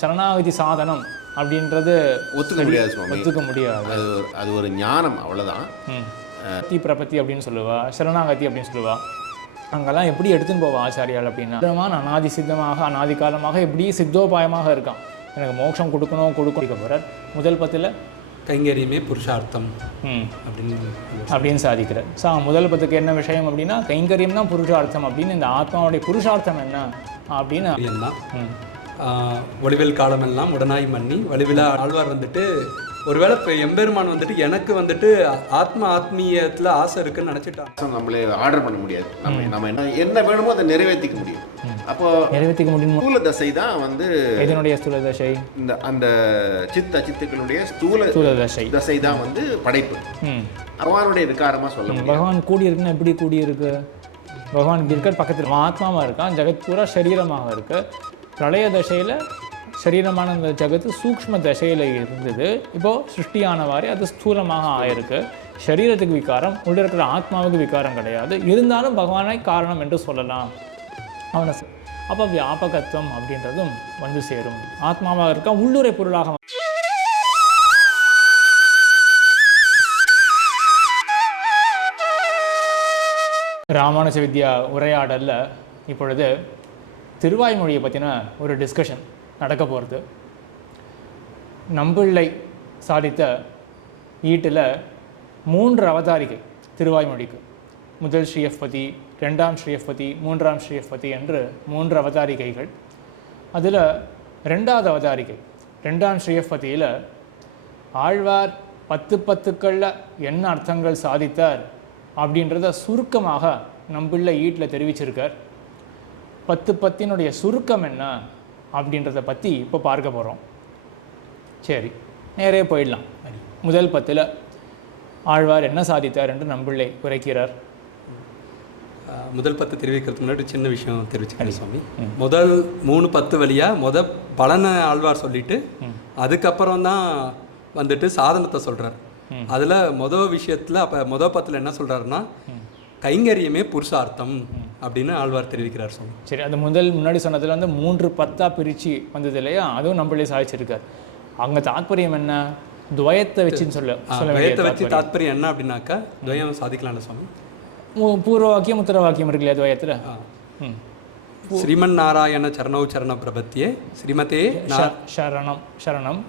சரணாகதி சாதனம் அப்படின்றது ஒத்துக்க முடியாது சுவாமி. ஒத்துக்க முடியாது. அது ஒரு ஞானம், அவ்வளோதான். பத்தி பிரபத்தி அப்படின்னு சொல்லுவா, சரணாகதி அப்படின்னு சொல்லுவா. அங்கெல்லாம் எப்படி எடுத்துன்னு போவா ஆச்சாரியால் அப்படின்னா, அனாதி சித்தமாக அனாதி காலமாக எப்படி சித்தோபாயமாக இருக்கான். எனக்கு மோட்சம் கொடுக்கணும் போகிறார். முதல் பத்தில் கைங்கரியமே புருஷார்த்தம் அப்படின்னு சாதிக்கிறார். முதல் பத்துக்கு என்ன விஷயம் அப்படின்னா, கைங்கரியம் தான் புருஷார்த்தம் அப்படின்னு. இந்த ஆத்மாவுடைய புருஷார்த்தம் என்ன அப்படின்னு ஒளிவில் காலமெல்லாம் உடனாய் மன்னி வலிவிழா ஆழ்வார் வந்துட்டு, ஒருவேளை இப்போ எம்பெருமான் வந்துட்டு எனக்கு வந்துட்டு ஆத்மீயத்தில் ஆசை இருக்குன்னு நினச்சிட்டான். நம்மளே ஆர்டர் பண்ண முடியாது. நம்ம என்ன வேணுமோ அதை நிறைவேற்றிக்க முடியும். அப்போ நிறைவேற்றிக்க முடியும். ஸ்தூல தசை தான் வந்து இதனுடைய ஸ்தூல தசை, இந்த அந்த சித்துக்களுடைய ஸ்தூல தசை தான் வந்து படைப்பு. பகவானுடைய விகாரமா சொல்ல முடியும். பகவான் கூடி இருக்குன்னா எப்படி கூடி இருக்கு? பகவான் இருக்க பக்கத்தில் ஆத்மாவாக இருக்கான், ஜெகத் பூரா சரீரமாக இருக்கு. பிரளய தசையில் சரீரமான இந்த ஜகத்து சூக்ஷ்ம தசையில் இருந்தது. இப்போது சிருஷ்டியானவாறே அது ஸ்தூலமாக ஆயிருக்கு. சரீரத்துக்கு விகாரம், உள்ள இருக்கிற ஆத்மாவுக்கு விகாரம் கிடையாது. இருந்தாலும் பகவானை காரணம் என்று சொல்லலாம் அவனை. அப்போ வியாபகத்துவம் அப்படின்றதும் வந்து சேரும். ஆத்மாவாக இருக்க உள்ளுரை பொருளாக. ராமானுஜ வித்யா உரையாடலில் இப்பொழுது திருவாய்மொழியை பற்றின ஒரு டிஸ்கஷன் நடக்க போகிறது. நம்பிள்ளை சாதித்த ஈட்டில் 3 அவதாரிகை திருவாய்மொழிக்கு. முதல் ஸ்ரீயப்பதி, 2ஆம் ஸ்ரீயப்பதி, 3ஆம் ஸ்ரீயப்பதி என்று 3 அவதாரிகைகள். அதில் 2வது அவதாரிகை 2ஆம் ஸ்ரீயப்பதியில் ஆழ்வார் 10 பத்துக்களில் என்ன அர்த்தங்கள் சாதித்தார் அப்படின்றத சுருக்கமாக நம்பிள்ளை ஈட்டில் தெரிவிச்சிருக்கார். 10 பத்தினுடைய சுருக்கம் என்ன அப்படின்றத பற்றி இப்போ பார்க்க போகிறோம். சரி, நேரே போயிடலாம். முதல் 10ல் ஆழ்வார் என்ன சாதித்தார் என்று நம்பிள்ளை உரைக்கிறார். முதல் 10 தெரிவிக்கிறதுக்கு முன்னாடி சின்ன விஷயம் தெரிவிச்சுக்கிறேன் சுவாமி. முதல் 3 10 வழியாக பலனை ஆழ்வார் சொல்லிட்டு அதுக்கப்புறம் தான் வந்துட்டு சாதனத்தை சொல்கிறார். அதில் விஷயத்தில் அப்போ முதல் 10ல் என்ன சொல்கிறாருன்னா, கைங்கரியமே புருஷார்த்தம் அப்படின்னு ஆழ்வார் தெரிவிக்கிறார் சுவாமி. சரி, அந்த முன்னாடி சொன்னதில் வந்து 3 10 பிரித்து வந்தது இல்லையா, அதுவும் நம்மளே சாதிச்சிருக்கார். அங்கே தாத்பரியம் என்ன? துவயத்தை வச்சுன்னு சொல்ல துவயத்தை வச்சு தாத்பரியம் என்ன அப்படின்னாக்கா, துவயம் சாதிக்கலாம்ல சுவாமி. பூர்வ வாக்கியம் உத்தர வாக்கியம் இருக்கு இல்லையா துவயத்தில். ஸ்ரீமன் நாராயண சரணௌ சரண பிரபத்தியே ஸ்ரீமதே சரணம்.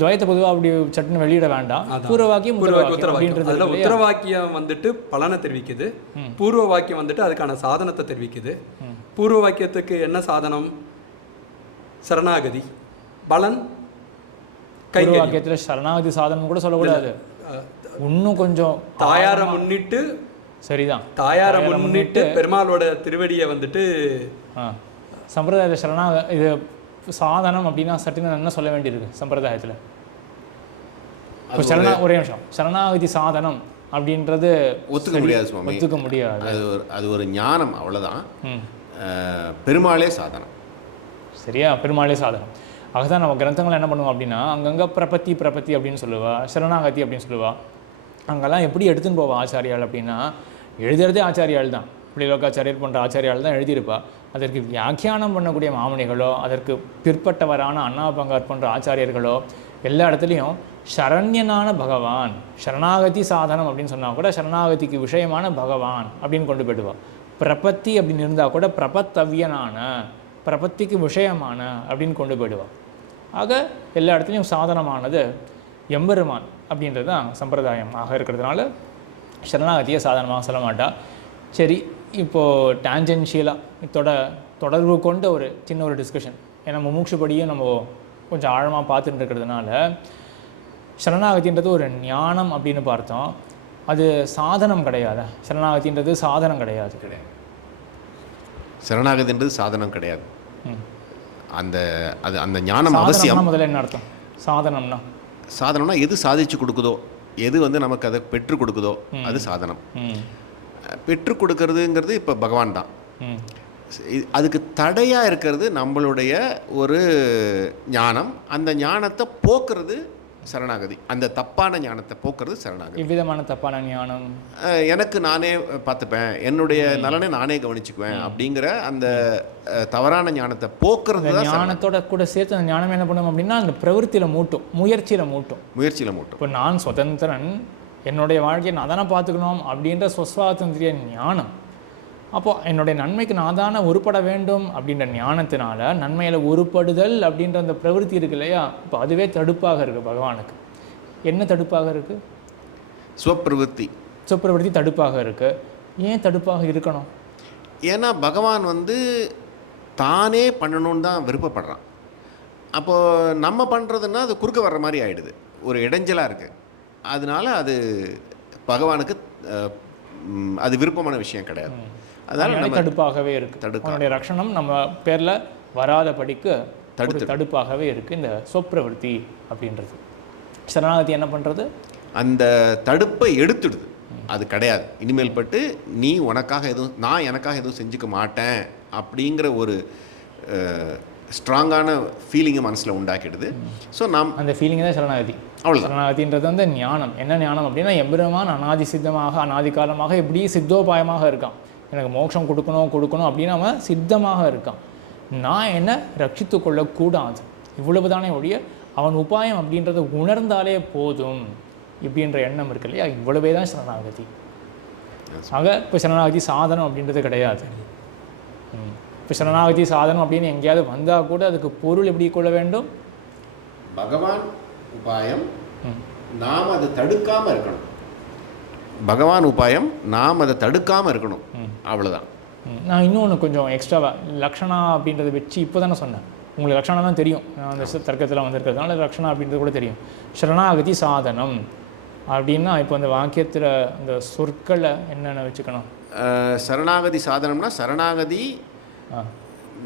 துவயத்தை பொதுவாக அப்படி சட்டுன்னு வெளியிட வேண்டாம். பூர்வ வாக்கியம் அதில் உத்தர வாக்கியம் வந்துட்டு பலனை தெரிவிக்குது, பூர்வ வாக்கியம் வந்துட்டு அதுக்கான சாதனத்தை தெரிவிக்குது. பூர்வ வாக்கியத்துக்கு என்ன சாதனம்? சரணாகதி. பலன் பூர்வ வாக்கியத்தில் சரணாகதி சாதனம் கூட சொல்லக்கூடாது. இன்னும் கொஞ்சம் தாயாரை முன்னிட்டு. சரிதான், தாயாரை முன்னிட்டு பெருமாளோட திருவடியை வந்துட்டு சம்பிரதாயத்தில் இது சாதனம் அப்படின்னா சட்டுன்னு என்ன சொல்ல வேண்டியிருக்கு சம்பிரதாயத்தில். ஒரே நிமிஷம், சரணாகதி சாதனம் அப்படின்றது ஒத்துக்க முடியாது சுவாமி. ஒத்துக்க முடியாது. அது ஒரு ஞானம், அவ்வளோதான். பெருமாளே சாதனம். சரியா, பெருமாளே சாதனம். அதுதான் நம்ம கிரந்தங்கள் என்ன பண்ணுவோம் அப்படின்னா, அங்கங்கே பிரபத்தி அப்படின்னு சொல்லுவா, சரணாகதி அப்படின்னு சொல்லுவா. அங்கெல்லாம் எப்படி எடுத்துன்னு போவா ஆச்சாரியால் அப்படின்னா, எழுதுறதே ஆச்சாரியால் தான். புலிலோகாச்சாரியர் போன்ற ஆச்சாரியால் தான் எழுதியிருப்பா. அதற்கு வியாக்கியானம் பண்ணக்கூடிய மாமுனிகளோ, அதற்கு பிற்பட்டவரான அண்ணாபங்கார் போன்ற ஆச்சாரியர்களோ எல்லா இடத்துலையும் சரண்யனான பகவான், சரணாகதி சாதனம் அப்படின்னு சொன்னால் கூட சரணாகதிக்கு விஷயமான பகவான் அப்படின்னு கொண்டு போயிடுவா. பிரபத்தி அப்படின்னு இருந்தால் கூட பிரபத்தவியனான, பிரபத்திக்கு விஷயமான அப்படின்னு கொண்டு போயிடுவா. ஆக எல்லா இடத்துலையும் சாதனமானது எம்பெருமான் அப்படின்றது தான் சம்பிரதாயம் ஆக இருக்கிறதுனால சரணாகதியை சாதனமாக சொல்ல மாட்டா. சரி, இப்போது டான்ஜென்ஷியலாக தொடர்பு கொண்ட ஒரு சின்ன ஒரு டிஸ்கஷன். ஏன்னா முமுட்சுபடியும் நம்ம கொஞ்சம் ஆழமாக பார்த்துட்டு இருக்கிறதுனால, சரணாகதின்றது ஒரு ஞானம் அப்படின்னு பார்த்தோம். அது சாதனம் கிடையாது. சரணாகதின்றது சாதனம் கிடையாது. சரணாகதின்றது சாதனம் கிடையாது. அந்த ஞானம் அவசியம். முதல்ல என்ன அர்த்தம்? சாதனம்னா எது சாதிச்சு கொடுக்குதோ, எது வந்து நமக்கு அதை பெற்று கொடுக்குதோ அது சாதனம். பெற்றுக் கொடுக்கறதுங்கிறது இப்போ பகவான் தான். அதுக்கு தடையாக இருக்கிறது நம்மளுடைய ஒரு ஞானம். அந்த ஞானத்தை போக்குறது சரணாகதி. அந்த தப்பான ஞானத்தை போக்குறது சரணாகதி. இவ்விதமான தப்பான ஞானம், எனக்கு நானே பார்த்துப்பேன், என்னுடைய நலனை நானே கவனிச்சுக்குவேன் அப்படிங்கிற அந்த தவறான ஞானத்தை போக்குறது தான் ஞானத்தோட கூட சேர்த்து அந்த ஞானம் என்ன பண்ணும் அப்படின்னா அந்த பிரவൃத்தியில் மூட்டும், முயற்சியில் மூட்டும். முயற்சியில் இப்போ நான் சுதந்திரன், என்னுடைய வாழ்க்கையை நான் தானே பார்த்துக்கணும் அப்படின்ற சுவாதந்திரிய ஞானம். அப்போது என்னுடைய நன்மைக்கு நான் தானே உருப்பட வேண்டும் அப்படின்ற ஞானத்தினால நன்மையில் உருப்படுதல் அப்படின்ற அந்த பிரவೃத்தி இருக்கு இல்லையா, இப்போ அதுவே தடுப்பாக இருக்குது பகவானுக்கு. என்ன தடுப்பாக இருக்குது? சுவப்பிரவೃத்தி தடுப்பாக இருக்குது. ஏன் தடுப்பாக இருக்கணும்? ஏன்னா பகவான் தானே பண்ணணும்னு தான் விருப்பப்படுறான். அப்போது நம்ம பண்ணுறதுன்னா அது குறுக்க வர்ற மாதிரி ஆகிடுது, ஒரு இடைஞ்சலாக இருக்குது. அதனால அது பகவானுக்கு அது விருப்பமான விஷயம் கிடையாது. அதனால தடுப்பாகவே இருக்குது. அவனுடைய ரட்சணம் நம்ம பேரில் வராதபடிக்கு தடுப்பாகவே இருக்குது இந்த சொப்பிரவೃத்தி அப்படின்றது. சரணாகதி என்ன பண்ணுறது? அந்த தடுப்பை எடுத்துடுது. அது கிடையாது, இனிமேல் பட்டு நீ உனக்காக எதுவும், நான் எனக்காக எதுவும் செஞ்சுக்க மாட்டேன் அப்படிங்கிற ஒரு ஸ்ட்ராங்கான ஃபீலிங்கை மனசில் உண்டாக்கிடுது. ஸோ நாம் அந்த ஃபீலிங்கை தான் சரணாகதி. அவ்வளோ சரணாகதின்றது ஞானம். என்ன ஞானம் அப்படின்னா, எம்பெருமான் அனாதி சித்தமாக அனாதி காலமாக எப்படி சித்தோபாயமாக இருக்கான், எனக்கு மோட்சம் கொடுக்கணும் அப்படின்னு அவன் சித்தமாக இருக்கான். நான் என்ன ரட்சித்து கொள்ளக்கூடாது, இவ்வளவு தானே ஒழிய அவன் உபாயம் அப்படின்றத உணர்ந்தாலே போதும் இப்படின்ற எண்ணம் இருக்கு இல்லையா, இவ்வளவே தான் சரணாகதி. ஆக இப்போ சரணாகதி சாதனம் அப்படின்றது கிடையாது. இப்போ சரணாகதி சாதனம் அப்படின்னு எங்கேயாவது வந்தால் கூட அதுக்கு பொருள் எப்படி கொள்ள வேண்டும்? பகவான் உபாயம், நாம் அதை தடுக்காமல் இருக்கணும். பகவான் உபாயம், நாம் அதை தடுக்காமல் இருக்கணும், அவ்வளோதான். நான் இன்னொன்று கொஞ்சம் எக்ஸ்ட்ராவாக லக்ஷணா அப்படின்றத வச்சு இப்போ தானே சொன்னேன். உங்களுக்கு லக்ஷணா தான் தெரியும், அந்த தர்க்கத்தில் வந்திருக்கிறதுனால லக்ஷணா அப்படின்றது கூட தெரியும். சரணாகதி சாதனம் அப்படின்னா இப்போ அந்த வாக்கியத்தில் அந்த சொற்களை என்னென்ன வச்சுக்கணும்? சரணாகதி சாதனம்னா சரணாகதி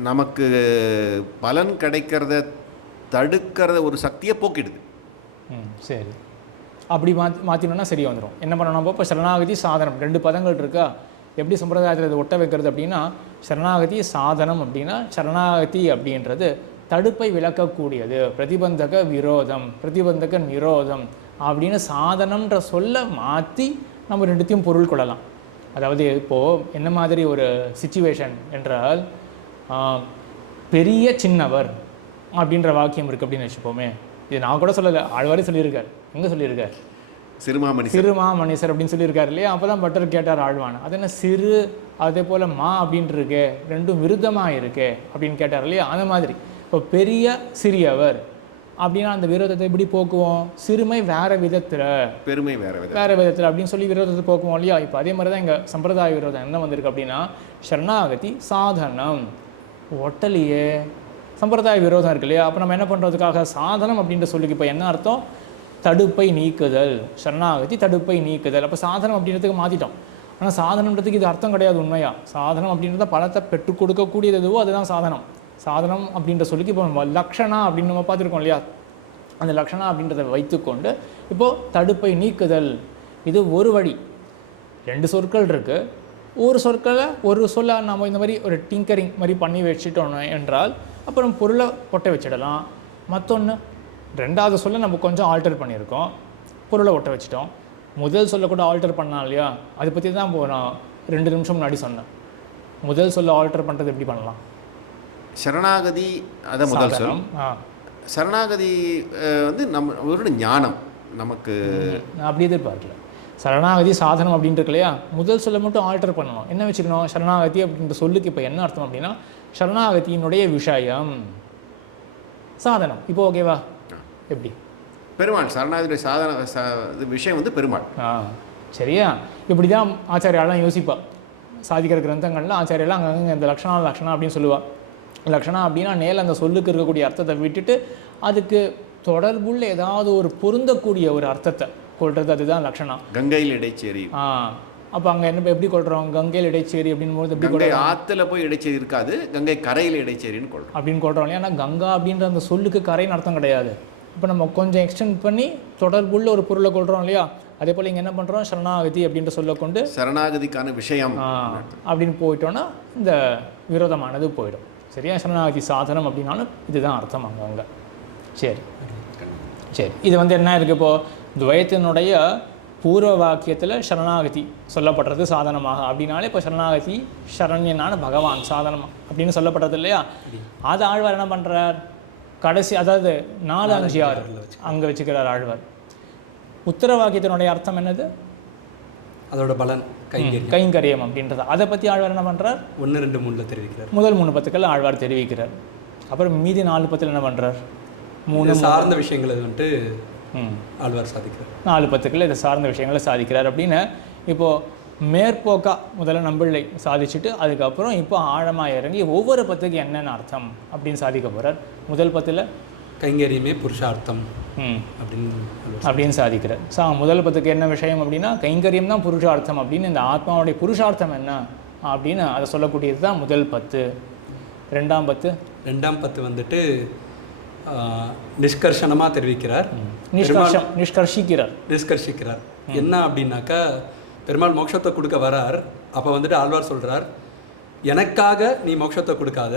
நமக்கு பலன் கிடைக்கிறத தடுக்கிறத ஒரு சக்தியை போக்கிடுது. சரி, அப்படி மாற்றினோன்னா சரி வந்துடும். என்ன பண்ணணும்? இப்போ சரணாகதி சாதனம் 2 பதங்கள் இருக்கா, எப்படி சம்பிரதாயத்தில் இதை ஒட்ட வைக்கிறது அப்படின்னா, சரணாகதி சாதனம் அப்படின்னா சரணாகதி அப்படின்றது தடுப்பை விளக்கக்கூடியது, பிரதிபந்தக விரோதம், பிரதிபந்தக நிரோதம் அப்படின்னு சாதனம்ன்ற சொல்ல மாற்றி நம்ம 2த்தையும் பொருள் கொள்ளலாம். அதாவது இப்போது என்ன மாதிரி ஒரு சிச்சுவேஷன் என்றால், பெரிய சின்னவர் அப்படின்ற வாக்கியம் இருக்குது அப்படின்னு வச்சுப்போமே. இது நான் கூட சொல்லலை, ஆழ்வாரே சொல்லியிருக்கார். எங்கே சொல்லியிருக்கார்? சிறுமாமணிசர் அப்படின்னு சொல்லியிருக்காரு இல்லையா. அப்போ தான் பட்டர் கேட்டார் ஆழ்வான், அது என்ன சிறு அதே போல் மா அப்படின்ட்டு இருக்கே, ரெண்டும் விருத்தமாக இருக்கே அப்படின்னு கேட்டார் இல்லையா. அந்த மாதிரி இப்போ பெரிய சிறியவர் அப்படின்னா அந்த விரோதத்தை எப்படி போக்குவோம்? சிறுமை வேறு விதத்தில், பெருமை வேறு விதத்தில் அப்படின்னு சொல்லி விரோதத்தை போக்குவோம் இல்லையா. இப்போ அதே மாதிரி தான் எங்கள் சம்பிரதாய விரோதம் என்ன வந்திருக்கு அப்படின்னா, சரணாகதி சாதனம் ஒட்டலியே, சம்பிரதாய விரோதம் இருக்கு இல்லையா. அப்போ நம்ம என்ன பண்ணுறதுக்காக சாதனம் அப்படின்ட்டு சொல்லி, இப்போ என்ன அர்த்தம்? தடுப்பை நீக்குதல், சரணாகதி தடுப்பை நீக்குதல். அப்போ சாதனம் அப்படின்றதுக்கு மாற்றிட்டோம். ஆனால் சாதனன்றதுக்கு இது அர்த்தம் கிடையாது. உண்மையாக சாதனம் அப்படின்றத பலத்தை பெற்றுக் கொடுக்கக்கூடியது எதுவோ அதுதான் சாதனம். சாதனம் அப்படின்ற சொல்லிக்கு இப்போ லக்ஷணா அப்படின்னு நம்ம பார்த்துருக்கோம் இல்லையா. அந்த லக்ஷணா அப்படின்றத வைத்துக்கொண்டு இப்போது தடுப்பை நீக்குதல், இது ஒரு வழி. 2 சொற்கள் இருக்குது, ஒரு சொற்களை ஒரு சொல்ல நம்ம இந்த மாதிரி ஒரு டிங்கரிங் மாதிரி பண்ணி வச்சுட்டோம் என்றால் அப்புறம் பொருளை ஒட்ட வச்சிடலாம். மற்றொன்று 2வது சொல்ல நம்ம கொஞ்சம் ஆல்டர் பண்ணியிருக்கோம், பொருளை ஒட்ட வச்சிட்டோம். முதல் சொல்ல கூட ஆல்டர் பண்ணலாம் இல்லையா. அதை பற்றி தான் இப்போ நான் 2 நிமிஷம் முன்னாடி சொன்னேன். முதல் சொல்ல ஆல்டர் பண்ணுறது எப்படி பண்ணலாம்? சரணாகதி அதை முதல் சொல். சரணாகதி நம்ம ஒரு ஞானம் நமக்கு அப்படி எதிர்பார்க்கல. சரணாகதி சாதனம் அப்படின்ட்டு இருக்கு இல்லையா, முதல் சொல்ல மட்டும் ஆல்டர் பண்ணணும். என்ன வச்சுக்கணும்? சரணாகதி அப்படின்ற சொல்லுக்கு இப்போ என்ன அர்த்தம் அப்படின்னா, சரணாகதியினுடைய விஷயம் சாதனம். இப்போ ஓகேவா? எப்படி? பெருமாள். சரணாகதியுடைய சாதன விஷயம் பெருமாள். சரியா? இப்படி தான் ஆச்சாரியாலாம் யோசிப்பா. சாதிக்கிற கிரந்தங்கள்லாம் ஆச்சாரியெல்லாம் அங்கங்கே இந்த லக்ஷணா அப்படின்னு சொல்லுவாள். லக்ஷணா அப்படின்னா நேரில் அந்த சொல்லுக்கு இருக்கக்கூடிய அர்த்தத்தை விட்டுட்டு அதுக்கு தொடர்புள்ள ஏதாவது ஒரு பொருந்தக்கூடிய ஒரு அர்த்தத்தை கொள்வது, அதுதான் லக்ஷணா. கங்கையில் இடைச்சேரி. அப்போ அங்கே என்ன எப்படி கொள்கிறோம்? கங்கையில் இடைச்சேரி அப்படின்னு போது எப்படி கொள்கிறோம்? ஆற்றுல போய் இடைச்சேரி இருக்காது, கங்கை கரையில் இடைச்சேரின்னு கொள்கிறோம் அப்படின்னு கொள்கிறோம் இல்லையா. ஆனால் கங்கா அப்படின்ற அந்த சொல்லுக்கு கரைன்னு அர்த்தம் கிடையாது. இப்போ நம்ம கொஞ்சம் எக்ஸ்டெண்ட் பண்ணி தொடர்புள்ள ஒரு பொருளை கொள்கிறோம் இல்லையா. அதே போல் இங்கே என்ன பண்ணுறோம்? சரணாகதி அப்படின்ற சொல்ல கொண்டு சரணாகதிக்கான விஷயம் அப்படின்னு போயிட்டோன்னா இந்த விரோதமானது போயிடும். சரியா? சரணாகதி சாதனம் அப்படின்னாலும் இதுதான் அர்த்தம் அங்கங்கே. சரி, சரி, இது வந்து என்ன இருக்குது இப்போது துவயத்தினுடைய பூர்வ வாக்கியத்தில் சரணாகதி சொல்லப்படுறது சாதனமாக அப்படின்னாலே இப்போ சரணாகதி சரண்யனான பகவான் சாதனம் அப்படின்னு சொல்லப்படுறது இல்லையா? அது ஆழ்வார் என்ன பண்ணுறார்? கடைசி அதாவது 4, 5, 6 அங்கே வச்சுக்கிறார் ஆழ்வார். உத்தர வாக்கியத்தினுடைய அர்த்தம் என்னது? அதோட பலன் கைங்கரியம் அப்படின்றது. அதை பற்றி ஆழ்வார் என்ன பண்ணுறார்? 1, 2, 3 தெரிவிக்கிறார். முதல் 3 பத்துக்கள் ஆழ்வார் தெரிவிக்கிறார். அப்புறம் மீதி 4 பத்தில் என்ன பண்ணுறார்? 3 சார்ந்த விஷயங்களை வந்துட்டு ஆழ்வார் சாதிக்கிறார். 4 பத்துக்கள் இதை சார்ந்த விஷயங்களை சாதிக்கிறார் அப்படின்னு இப்போது மேற்போக்கா முதல்ல நம்பிள்ளை சாதிச்சுட்டு அதுக்கப்புறம் இப்போ ஆழமாக இறங்கி ஒவ்வொரு பத்துக்கு என்னென்ன அர்த்தம் அப்படின்னு சாதிக்க போகிறார். முதல் பத்தில் கைங்கரியமே புருஷார்த்தம் அப்படின்னு சாதிக்கிறார். முதல் பத்துக்கு என்ன விஷயம் அப்படின்னா கைங்கரியம் தான் புருஷார்த்தம் அப்படின்னு, இந்த ஆத்மாவுடைய புருஷார்த்தம் என்ன அப்படின்னு அதை சொல்லக்கூடியது தான் முதல் 10. ரெண்டாம் பத்து வந்துட்டு நிஷ்கர்ஷணமாக தெரிவிக்கிறார். நிஷ்கர்ஷிக்கிறார் என்ன அப்படின்னாக்கா, பெருமாள் மோட்சத்தை கொடுக்க வரார். அப்போ வந்துட்டு ஆழ்வார் சொல்கிறார், எனக்காக நீ மோட்சத்தை கொடுக்காத,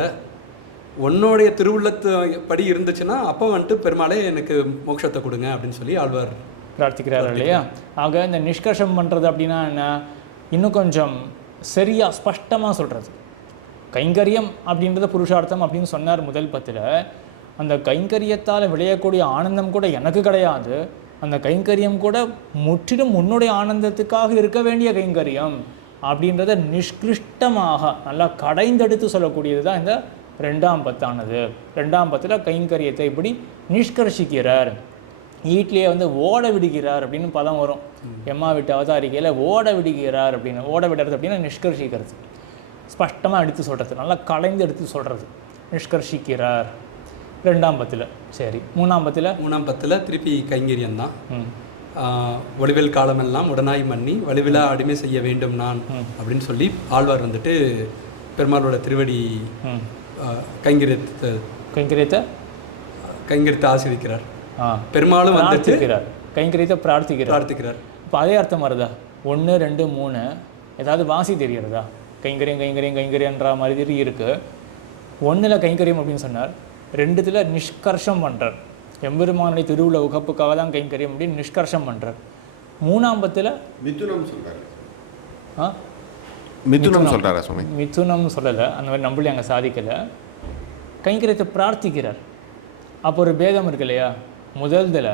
உன்னுடைய திருவுள்ளத்து படி இருந்துச்சுன்னா அப்போ வந்துட்டு பெருமாளே எனக்கு மோட்சத்தை கொடுங்க அப்படின்னு சொல்லி ஆழ்வார் பிரார்த்திக்கிறார் இல்லையா? ஆக இந்த நிஷ்கர்ஷம் பண்ணுறது அப்படின்னா என்ன, இன்னும் கொஞ்சம் சரியாக ஸ்பஷ்டமாக சொல்கிறது. கைங்கரியம் அப்படின்றத புருஷார்த்தம் அப்படின்னு சொன்னார் முதல் 10. அந்த கைங்கரியத்தால் விளையக்கூடிய ஆனந்தம் கூட எனக்கு கிடையாது, அந்த கைங்கரியம் கூட முற்றிலும் உன்னுடைய ஆனந்தத்துக்காக இருக்க வேண்டிய கைங்கரியம் அப்படின்றத நிஷ்கிருஷ்டமாக நல்லா கடைந்தெடுத்து சொல்லக்கூடியது தான் இந்த 2ஆம் 10ஆனது. 2ஆம் 10 கைங்கரியத்தை இப்படி நிஷ்கர்ஷிக்கிறார். வீட்டிலேயே வந்து ஓட விடுகிறார் அப்படின்னு பதம் வரும். எம்மா விட்டு அவதாரிக்கையில் ஓட விடுகிறார் அப்படின்னு. ஓட விடுறது அப்படின்னா நிஷ்கர்ஷிக்கிறது, ஸ்பஷ்டமாக எடுத்து சொல்கிறது, நல்லா கலைந்து எடுத்து சொல்கிறது. நிஷ்கர்ஷிக்கிறார் 2ஆம் 10. சரி, 3ஆம் 10 திருப்பி கைங்கரியம் தான். ஒளிவெல் காலமெல்லாம் உடனாய் மன்னி வலுவிலா அடிமை செய்ய வேண்டும் நான் அப்படின்னு சொல்லி ஆழ்வார் வந்துட்டு பெருமாளோட திருவடி கைங்கரியத்தை ஆசிரிக்கிறார். பெருமாளும் வந்துட்டு கைங்கரியத்தை பிரார்த்திக்கிறார். இப்போ அதே அர்த்தம் வருதா? 1, 2, 3 ஏதாவது வாசி தெரிகிறதா? கைங்கரியன்ற மாதிரி இருக்குது. 1ல் கைங்கரியம் அப்படின்னு சொன்னார், 2ல் நிஷ்கர்ஷம் பண்ணுறார். எம்பெருமானுடைய திருவுள்ள உகப்புக்காக தான் கைங்கரியம் அப்படின்னு நிஷ்கர்ஷம் பண்ணுறார். 3ஆம் 10 மிதுனம் சொல்கிறார். மிதுனம் சொல்கிறாரா சுவாமி? மிதுனம் சொல்லலை, அந்த மாதிரி நம்பளி அங்கே சாதிக்கலை. கைங்கரியத்தை பிரார்த்திக்கிறார். அப்போ ஒரு பேதம் இருக்கு இல்லையா? முதல்ல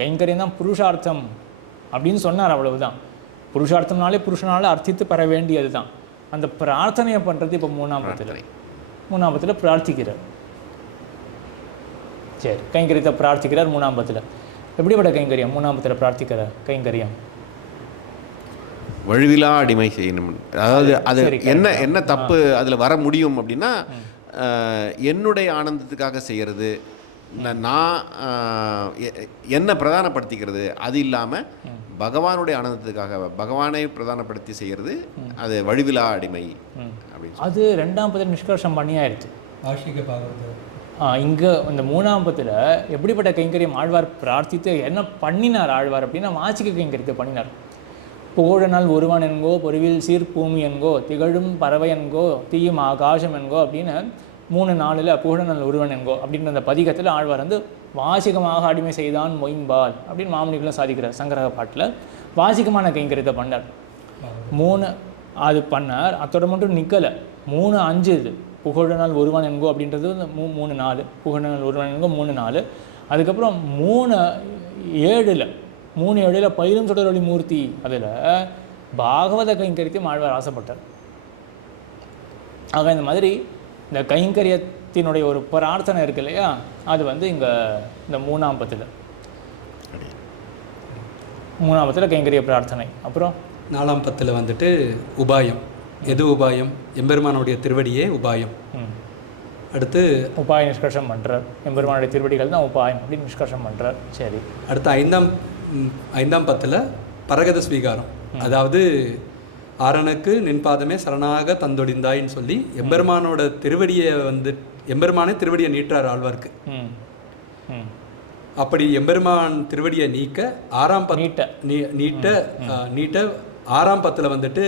கைங்கரியம் தான் புருஷார்த்தம் அப்படின்னு சொன்னார், அவ்வளவுதான். புருஷார்த்தம்னாலே புருஷனால அர்த்தித்து பெற வேண்டியது தான். அந்த பிரார்த்தனையை பண்ணுறது இப்போ 3ஆம் 10 பிரார்த்திக்கிறார். சரி, கைங்கரியத்தை பிரார்த்திக்கிறார் 3ஆம் 10. எப்படிப்பட்ட கைங்கரியம் 3ஆம் 10 பிரார்த்திக்கிற கைங்கரியம்? வழுவிலா அடிமை செய்யணும். அதாவது அது என்ன தப்பு அதில் வர முடியும் அப்படின்னா, என்னுடைய ஆனந்தத்துக்காக செய்கிறது, நான் என்ன பிரதானப்படுத்திக்கிறது, அது இல்லாமல் பகவானுடைய ஆனந்தத்துக்காக பகவானை பிரதானப்படுத்தி செய்கிறது, அது வழுவிலா அடிமை அப்படின்னு. அது 2ஆம் 10 நிஷ்கர்ஷம் பண்ணியாயிருச்சு. இங்கே இந்த 3ஆம் 10 எப்படிப்பட்ட கைங்கரியம் ஆழ்வார் பிரார்த்தித்து என்ன பண்ணினார் ஆழ்வார் அப்படின்னா, வாசிக்க கைங்கரியத்தை பண்ணினார். புகழனால் ஒருவன் என்கோ, பொருவில் சீர் பூமி என்கோ, திகழும் பறவை என்கோ, தீயும் ஆகாசம் என்கோ அப்படின்னு 3-4 புகழனால் ஒருவன் என்கோ அப்படின்ற அந்த பதிகத்தில் ஆழ்வார் வந்து வாசிகமாக அடிமை செய்தான் மொயம்பால் அப்படின்னு மாமுனிகளும் சாதிக்கிறார். சங்கரக பாட்டில் வாசிகமான கைங்கரியத்தை பண்ணார். 3 அது பண்ணார். அத்தோட மட்டும் நிற்கலை. 3-5 இது புகழனால் ஒருவன் என்கோ அப்படின்றது 3-4, புகழனால் ஒருவன் என்கோ 3-4. அதுக்கப்புறம் 3-7 பயிரும் சுடரொளி மூர்த்தி, அதில் பாகவத கைங்கரியத்தையும் ஆழ்வார் ஆசைப்பட்டார். ஆக இந்த மாதிரி இந்த கைங்கரியத்தினுடைய ஒரு பிரார்த்தனை இருக்கு இல்லையா, அது வந்து இங்கே இந்த 3ஆம் 10 கைங்கரிய பிரார்த்தனை. அப்புறம் 4ஆம் 10 வந்துட்டு உபாயம். எது உபாயம்? எம்பெருமானுடைய திருவடியே உபாயம். அடுத்து உபாய நிஷ்கர்ஷம் பண்ணுறார். எம்பெருமானுடைய திருவடிகள் தான் உபாயம் அப்படின்னு நிஷ்கர்ஷம் பண்ணுறார். சரி, அடுத்து 5ஆம் 10 பரகத ஸ்வீகாரம். அதாவது ஆரனுக்கு நின்பாதமே சரணாக தந்தொடிந்தாயின்னு சொல்லி எம்பெருமானோட திருவடியை வந்து எம்பெருமானே திருவடியை நீட்டுறார் ஆழ்வார்க்கு. அப்படி எம்பெருமான் திருவடியை நீக்க 6ஆம் 10 நீட்ட 6ஆம் 10 வந்துட்டு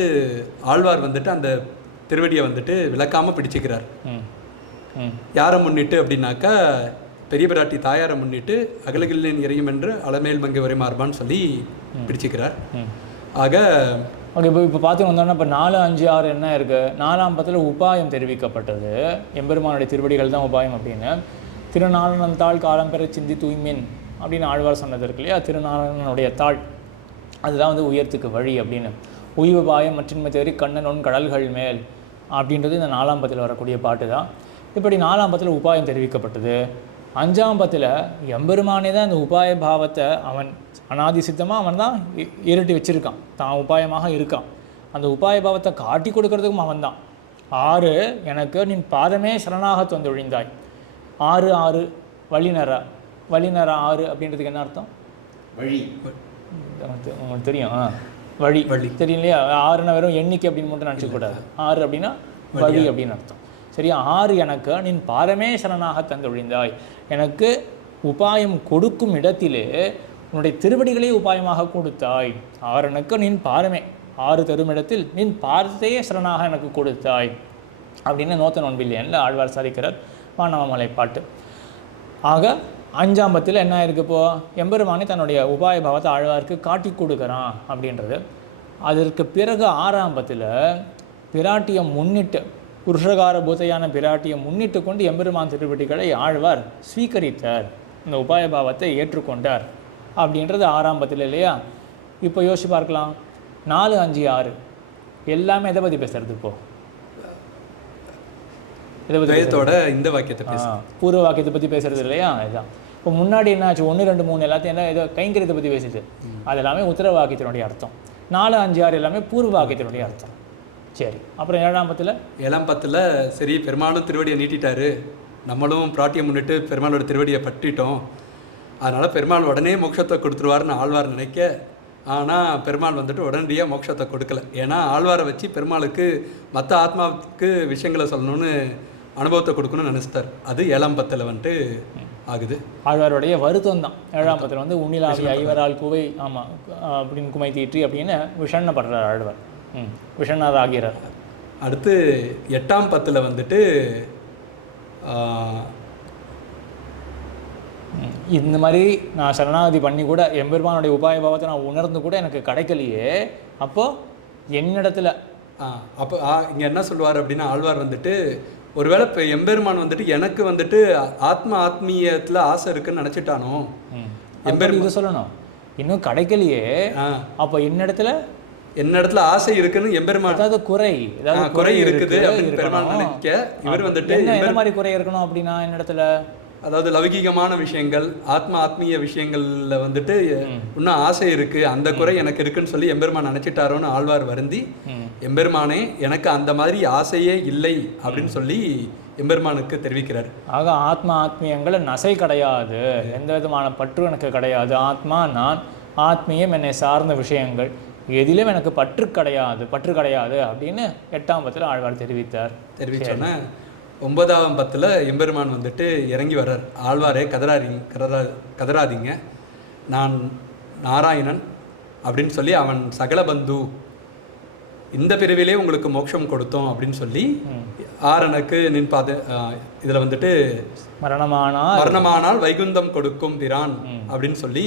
ஆழ்வார் வந்துட்டு அந்த திருவடியை வந்துட்டு விளக்காமல் பிடிச்சிக்கிறார். யாரை முன்னிட்டு அப்படின்னாக்கா பெரிய பிராட்டி தாயாரை முன்னிட்டு அகலகில்லேன் இறையும் என்று அலமேல் மங்கை உரை மார்பான்னு சொல்லி பிடிச்சிக்கிறார். ஆக ஓகே, இப்போ பார்த்து வந்தோம்னா இப்போ 4, 5, 6 என்ன இருக்குது? 4ஆம் பத்தில் உபாயம் தெரிவிக்கப்பட்டது. எம்பெருமானுடைய திருவடிகள் தான் உபாயம் அப்படின்னு. திருநாரணந்தாள் காலம் பெற சிந்தி தூய்மின் அப்படின்னு ஆழ்வார் சொன்னது இருக்கு இல்லையா? திருநாரணனுடைய தாள் அதுதான் வந்து உயர்த்துக்கு வழி அப்படின்னு. உய்வு பாயம் மற்றின்மை தேறி கண்ணனொன் கடல்கள் மேல் அப்படின்றது இந்த 4ஆம் பத்தில் வரக்கூடிய பாட்டு தான். இப்படி 4ஆம் பத்தில் உபாயம் தெரிவிக்கப்பட்டது. 5ஆம் பத்தில் எம்பெருமானே தான் இந்த உபாய பாவத்தை அவன் அனாதி சித்தமாக அவன் தான் இருட்டி வச்சுருக்கான், தான் உபாயமாக இருக்கான். அந்த உபாய பாவத்தை காட்டி கொடுக்கறதுக்கும் அவன் தான். 6 எனக்கு நின் பாதமே சரணாக தொந்தொழிந்தாய். 6 வழிநரா 6 அப்படின்றதுக்கு என்ன அர்த்தம்? வழி. உங்களுக்கு தெரியும். வழி வழி தெரியும் இல்லையா? 6னா வெறும் எண்ணிக்கை அப்படின்னு மட்டும் நினச்சிக்கூடாது. 6 அப்படின்னா வழி அப்படின்னு அர்த்தம். சரியா? 6 எனக்கு நின் பாதமே சரணாக தந்தொழிந்தாய். எனக்கு உபாயம் கொடுக்கும் இடத்திலே உன்னுடைய திருவடிகளே உபாயமாக கொடுத்தாய். 6 எனக்கு நின் பாதமே, 6 தரும் இடத்தில் நின் பாதத்தையே சரணாக எனக்கு கொடுத்தாய் அப்படின்னு நோத்த நோன்பில்லையன்ல ஆழ்வார் சாதிக்கிறார் வானவமலை பாட்டு. ஆக 5ஆம் பத்தில் என்ன ஆயிருக்கு? இப்போது எம்பெருமானே தன்னுடைய உபாய பாவத்தை ஆழ்வாருக்கு காட்டி கொடுக்குறான் அப்படின்றது. அதற்கு பிறகு 6ஆம் பத்தில் பிராட்டியை முன்னிட்டு, புருஷகார பூத்தையான பிராட்டியை முன்னிட்டு கொண்டு எம்பெருமான் திருவடிகளை ஆழ்வார் ஸ்வீகரித்தார், இந்த உபாய பாவத்தை ஏற்றுக்கொண்டார் அப்படின்றது 6ஆம் பத்தில் இல்லையா? இப்போ யோசிச்சு பார்க்கலாம். 4, 5, 6 எல்லாமே எதை பற்றி பேசுறது? இப்போது துவயத்தோட இந்த வாக்கியத்தை பூர்வ வாக்கியத்தை பற்றி பேசுறது இல்லையா? இதுதான். இப்போ முன்னாடி என்ன ஆச்சு? 1, 2, 3 எல்லாத்தையும் என்ன ஏதோ கைங்கரியத்தை பற்றி பேசுது. அது எல்லாமே உத்தர வாக்கியத்தினுடைய அர்த்தம். 4, 5, 6 எல்லாமே பூர்வ வாக்கியத்தினுடைய அர்த்தம். சரி, அப்புறம் 7ஆம் பத்தில் 7ஆம் பத்தில் சரி பெருமாளும் திருவடியை நீட்டிட்டாரு, நம்மளும் பிராட்டியை முன்னிட்டு பெருமாளோட திருவடியை பற்றிட்டோம், அதனால் பெருமாள் உடனே மோட்சத்தை கொடுத்துருவாருன்னு ஆழ்வார் நினைக்க, ஆனால் பெருமாள் வந்துட்டு உடனடியாக மோட்சத்தை கொடுக்கல. ஏன்னா ஆழ்வாரை வச்சு பெருமாளுக்கு மற்ற ஆத்மாவுக்கு விஷயங்களை சொல்லணும்னு அனுபவத்தை கொடுக்கணும்னு நினச்சிட்டார். அது 7ஆம் பத்தில் வந்துட்டு ஆகுது. ஆழ்வாருடைய வருத்தம் தான் 7ஆம் பத்தில் வந்து உன்னிலாவி ஐவரால் குவை ஆமாம் அப்படின்னு குமை தீற்றி அப்படின்னு விஷண்ணப்படுறார் ஆழ்வார். விஷண்ணார் ஆகிறார். அடுத்து 8ஆம் பத்தில் வந்துட்டு இந்த மாதிரி நான் சரணாகதி பண்ணி கூட எம்பெருமானுடைய உபாய பாவத்தை நான் உணர்ந்து கூட எனக்கு கிடைக்கலையே, அப்போது என்னிடத்துல அப்போ இங்கே என்ன சொல்லுவார் அப்படின்னா ஆழ்வார் வந்துட்டு ஒருவேளை இப்போ எம்பெருமான் வந்துட்டு எனக்கு வந்துட்டு ஆத்மீயத்தில் ஆசை இருக்குன்னு நினச்சிட்டானோ, எம்பெருமான் சொல்லணும் இன்னும் கிடைக்கலையே, அப்போ என்னிடத்துல ஆசை இருக்குன்னு எம்பெருமான், அதாவது குறை இருக்குது அப்படின்னு பெருமான் நினைக்க, இவர் வந்துட்டு என்ன மாதிரி குறை இருக்கணும் அப்படின்னா என்னிடத்துல, அதாவது லௌகிகமான விஷயங்கள் ஆத்மீய விஷயங்கள்ல வந்துட்டு இன்னும் ஆசை இருக்கு, அந்த குறை எனக்கு இருக்குன்னு சொல்லி எம்பெருமான் நினைச்சிட்டாரோன்னு ஆழ்வார் வருந்தி, எம்பெருமானே எனக்கு அந்த மாதிரி ஆசையே இல்லை அப்படின்னு சொல்லி எம்பெருமானுக்கு தெரிவிக்கிறார். ஆக ஆத்மீயங்களை நசை கிடையாது, எந்த விதமான பற்று எனக்கு கிடையாது, ஆத்மா நான், ஆத்மீயம் என்னை சார்ந்த விஷயங்கள் எதிலும் எனக்கு பற்று கிடையாது அப்படின்னு 8ஆம் பத்தில் ஆழ்வார் தெரிவித்தோன்னே 9ஆம் பத்தில் எம்பெருமான் வந்துட்டு இறங்கி வர்றார். ஆழ்வாரே கதராதிங்க, நான் நாராயணன் அப்படின்னு சொல்லி அவன் சகல பந்து, இந்த பிரிவிலே உங்களுக்கு மோட்சம் கொடுத்தோம் அப்படின்னு சொல்லி ஆரனுக்கு நின் பாத இதில் வந்துட்டு மரணமானால் வைகுந்தம் கொடுக்கும் பிரான் அப்படின்னு சொல்லி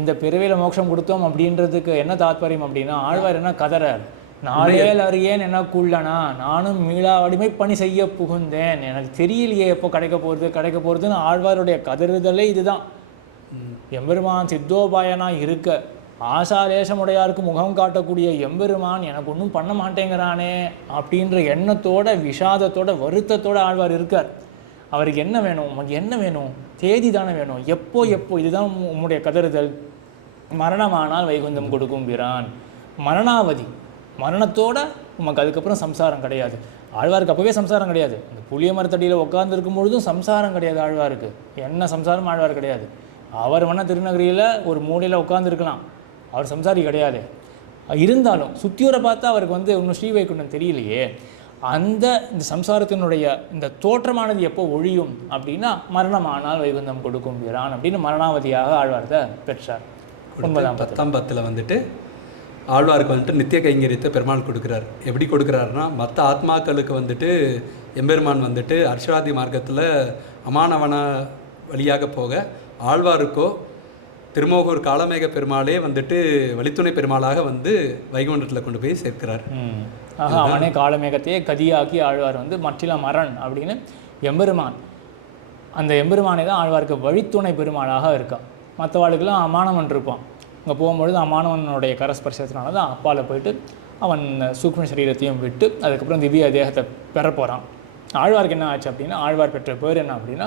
இந்த பிரிவில மோட்சம் கொடுத்தோம் அப்படின்றதுக்கு என்ன தாத்பரியம் அப்படின்னா ஆழ்வார் என்ன கதறார், நாளேல் அறியேன் எனக்குள்ளனா நானும் மீளா அடிமை பணி செய்ய புகுந்தேன், எனக்கு தெரியலையே எப்போ கிடைக்க போகிறதுன்னு ஆழ்வாருடைய கதறுதலே இதுதான். எம்பெருமான் சித்தோபாயனா இருக்க ஆசாலேசமுடையாருக்கு முகம் காட்டக்கூடிய எம்பெருமான் எனக்கு ஒன்றும் பண்ண மாட்டேங்கிறானே அப்படின்ற எண்ணத்தோட விஷாதத்தோட வருத்தத்தோட ஆழ்வார் இருக்கார். அவருக்கு என்ன வேணும்? உனக்கு என்ன வேணும்? தேதி தானே வேணும். எப்போ இதுதான் உம்முடைய கதறுதல். மரணமானால் வைகுந்தம் கொடுக்கும் பிரான், மரணாவதி, மரணத்தோட உமக்கு அதுக்கப்புறம் சம்சாரம் கிடையாது. ஆழ்வாருக்கு அப்போவே சம்சாரம் கிடையாது. அந்த புளிய மரத்தடியில் உட்காந்துருக்கும் பொழுதும் சம்சாரம் கிடையாது ஆழ்வாருக்கு. என்ன சம்சாரம் ஆழ்வார் கிடையாது. அவர் வேணால் திருநகரியில் ஒரு மூலையில் உட்காந்துருக்கலாம், அவர் சம்சாரி கிடையாது. இருந்தாலும் சுத்தியூரை பார்த்தா அவருக்கு வந்து இன்னும் ஸ்ரீவைகுண்டம் தெரியலையே. இந்த சம்சாரத்தினுடைய இந்த தோற்றமானது எப்போ ஒழியும் அப்படின்னா மரணமானால் வைகுந்தம் கொடுக்கும் வீரான் அப்படின்னு மரணாவதியாக ஆழ்வார்த்தை பெற்றார். 9ஆம் பத்தில் வந்துட்டு ஆழ்வாருக்கு வந்துட்டு நித்திய கைங்கரியத்தை பெருமாள் கொடுக்குறார். எப்படி கொடுக்குறாருன்னா மற்ற ஆத்மாக்களுக்கு வந்துட்டு எம்பெருமான் வந்துட்டு அர்ஷாதி மார்க்கத்தில் அமானவன வழியாக போக ஆழ்வாருக்கோ திருமோகூர் காலமேக பெருமாளே வந்துட்டு வழித்துணை பெருமாளாக வந்து வைகுண்டத்தில் கொண்டு போய் சேர்க்கிறார். ஆக அவனே காலமேகத்தையே கதியாக்கி ஆழ்வார் வந்து மற்றிலம் அரண் அப்படின்னு எம்பெருமான், அந்த எம்பெருமானே தான் ஆழ்வாருக்கு வழித்துணை பெருமாளாக இருக்கான். மற்றவாளுக்கெல்லாம் அமானவன் இருப்பான். அங்கே போகும்பொழுது அமானவனுடைய கரஸ்பர்சத்தினால தான் அப்பால் போயிட்டு அவன் சூக்ஷ்ம சரீரத்தையும் விட்டு அதுக்கப்புறம் திவ்ய தேகத்தை பெற போகிறான். ஆழ்வாருக்கு என்ன ஆச்சு அப்படின்னா, ஆழ்வார் பெற்ற பேர் என்ன அப்படின்னா,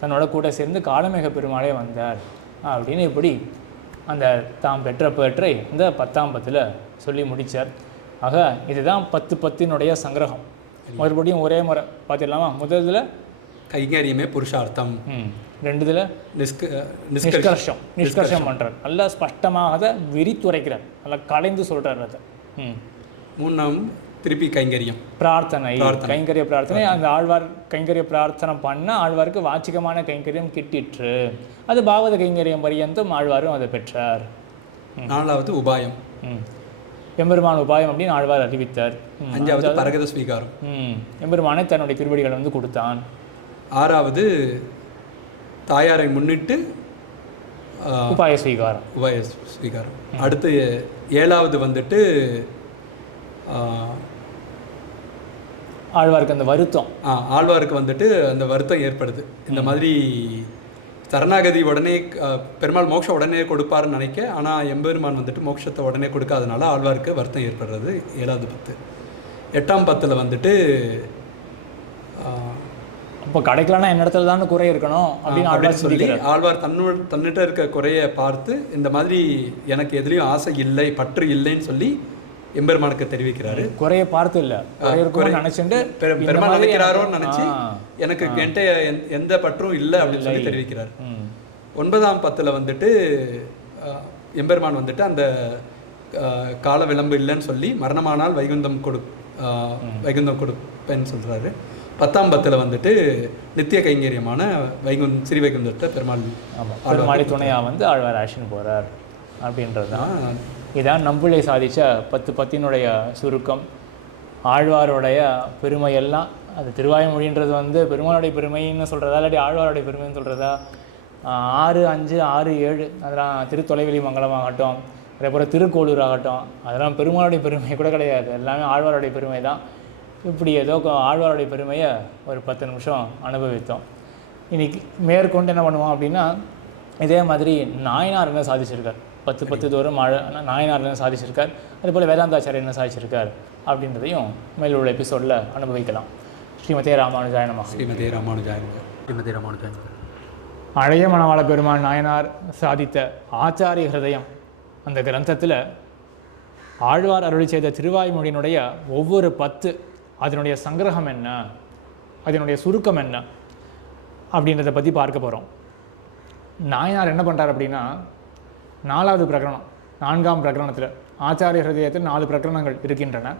தன்னோட கூட சேர்ந்து காலமேக பெருமாளே வந்தார் அப்படின்னு இப்படி அந்த தாம் பெற்ற பேற்றை இந்த 10ஆம் பத்தில் சொல்லி முடித்தார். ஆக இதுதான் 10 சங்கிரகம். மறுபடியும் ஒரே முறை பார்த்துடலாமா? முதல்ல கைங்கரியமே புருஷார்த்தம், 2 நிஷ்கர்ஷம் பண்ணுறார். நல்லா ஸ்பஷ்டமாக அதை விரித்துரைக்கிறார், நல்லா கலைந்து சொல்கிறார் அதை. 3ஆம் திருப்பி கைங்கரியம் பிரார்த்தனை, கைங்கரிய பிரார்த்தனை. அந்த ஆழ்வார் கைங்கரிய பிரார்த்தனை பண்ண ஆழ்வாருக்கு வாச்சிகமான கைங்கரியம் கிட்டிற்று. அது பாவத கைங்கரியம் பரியந்தும் ஆழ்வாரும் அதை பெற்றார். 4வது உபாயம், எம்பெருமான் உபாயம் அப்படின்னு ஆழ்வார் அறிவித்தார். 5வது பரகத ஸ்வீகாரம், எம்பெருமானை தன்னுடைய திருவடிகளை வந்து கொடுத்தான். 6வது தாயாரை முன்னிட்டு உபாய ஸ்வீகாரம். அடுத்து 7வது வந்துட்டு ஆழ்வாருக்கு அந்த வருத்தம், ஆழ்வாருக்கு வந்துட்டு அந்த வருத்தம் ஏற்படுது. இந்த மாதிரி சரணாகதி உடனே பெருமாள் மோட்சம் உடனே கொடுப்பாருன்னு நினைக்க, ஆனால் எம்பெருமான் வந்துட்டு மோட்சத்தை உடனே கொடுக்காதனால ஆழ்வாருக்கு வருத்தம் ஏற்படுறது 7வது பத்து. 8ஆம் பத்தில் வந்துட்டு இப்போ கிடைக்கலன்னா என்ன இடத்துல தான் குறை இருக்கணும் அப்படின்னு சொல்லி ஆழ்வார் தன்னிட்ட இருக்க குறையை பார்த்து இந்த மாதிரி எனக்கு எதுலேயும் ஆசை இல்லை, பற்று இல்லைன்னு சொல்லி எம்பெருமானுக்கு தெரிவிக்கிறாரு. குறைய பார்த்து இல்லை, நினைச்சுட்டு பெருமாள் நினைக்கிறாரோன்னு நினைச்சு எனக்கு என்கிட்ட எந்த பற்றும் இல்லை அப்படின்னு சொல்லி தெரிவிக்கிறார். 9ஆம் பத்தில் வந்துட்டு எம்பெருமான் வந்துட்டு அந்த கால விளம்பு இல்லைன்னு சொல்லி மரணமானால் வைகுந்தம் கொடுப்பேன்னு சொல்றாரு. 10ஆம் பத்தில் வந்துட்டு நித்திய கைங்கரியமான ஸ்ரீ வைகுந்தத்தை பெருமாள் துணையாக வந்து ஆழ்வார் ஆக்ஷன் போகிறார் அப்படின்றது தான். இதான் நம்பிள்ளை சாதித்த 10 சுருக்கம். ஆழ்வாருடைய பெருமையெல்லாம் அது திருவாய்மொழின்றது வந்து பெருமாளுடைய பெருமைன்னு சொல்கிறதா இல்லாட்டி ஆழ்வாருடைய பெருமைன்னு சொல்கிறதா, 6, 5, 6, 7 அதெல்லாம் திருத்தொலைவெளி மங்கலமாகட்டும், அதேபோல் திருக்கோளூர் ஆகட்டும், அதெல்லாம் பெருமாளுடைய பெருமை கூட கிடையாது, எல்லாமே ஆழ்வாருடைய பெருமை தான். இப்படி ஏதோ ஆழ்வாருடைய பெருமையை ஒரு 10 நிமிஷம் அனுபவித்தோம். இன்றைக்கி மேற்கொண்டு என்ன பண்ணுவோம் அப்படின்னா, இதே மாதிரி நாயனார் என்ன சாதிச்சிருக்கார், 10 தோறும் நாயனார் என்ன சாதிச்சிருக்கார், அதுபோல் வேதாந்தாச்சாரியர் என்ன சாதிச்சிருக்கார் அப்படின்றதையும் மேலுள்ள எபிசோடில் அனுபவிக்கலாம். ஸ்ரீமதே ராமானுஜாய நமஹ. ஸ்ரீமதே ராமானுஜாய நமஹ. ஸ்ரீமதே ராமானுஜாய நமஹ. அழகிய மணவாள பெருமாள் நாயனார் சாதித்த ஆச்சாரிய ஹிருதயம் அந்த கிரந்தத்தில் ஆழ்வார் அருளி செய்த திருவாய்மொழியினுடைய ஒவ்வொரு 10 அதனுடைய சங்கிரகம் என்ன, அதனுடைய சுருக்கம் என்ன அப்படின்றத பற்றி பார்க்க போகிறோம். நாயனார் என்ன பண்ணுறார் அப்படின்னா, 4வது பிரகரணம், 4ஆம் பிரகரணத்தில் ஆச்சாரிய ஹிருதயத்தில் 4 பிரகரணங்கள் இருக்கின்றன.